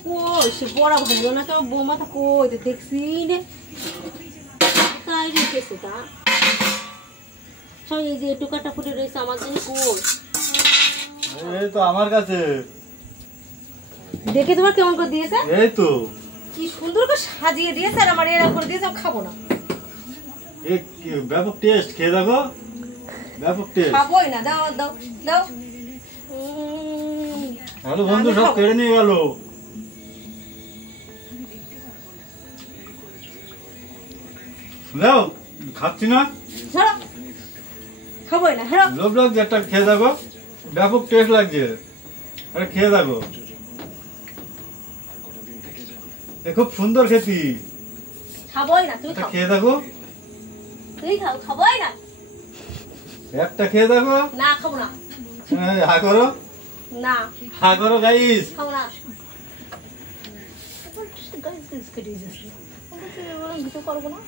কই সে বড়া ভালো না কেউ বৌমাটা কই দেখছি নে তাই রেখেছে তা সব এই যে টুকাটা ফুটে রয়েছে আমার জন্য কই এই তো আমার কাছে দেখে তোমার কেমন করে দিয়েছে এই তো কি সুন্দর করে সাজিয়ে দিয়েছে আর আমার এরকম করে দিয়েছে আমি খাবো না ব্যাপক টেস্ট খেয়ে দেখো ব্যাপক টেস্ট খাবোই না দাও দাও দাও হ্যালো বন্ধু সব কেড়ে নিয়ে গেল দাও খাচ্ছি না ধরো খাবোই না ধরো লোভ লাগছে একটা খেয়ে দেখো ব্যাপক টেস্ট লাগছে আরে খেয়ে দেখো খুব সুন্দর খেতি খাবোই না তুমি খাও খেয়ে দেখো তুই খাও খাবোই না একটা খেয়ে দেখো না খাবো না হা করো না হা করো গাইস খাবো না করবো না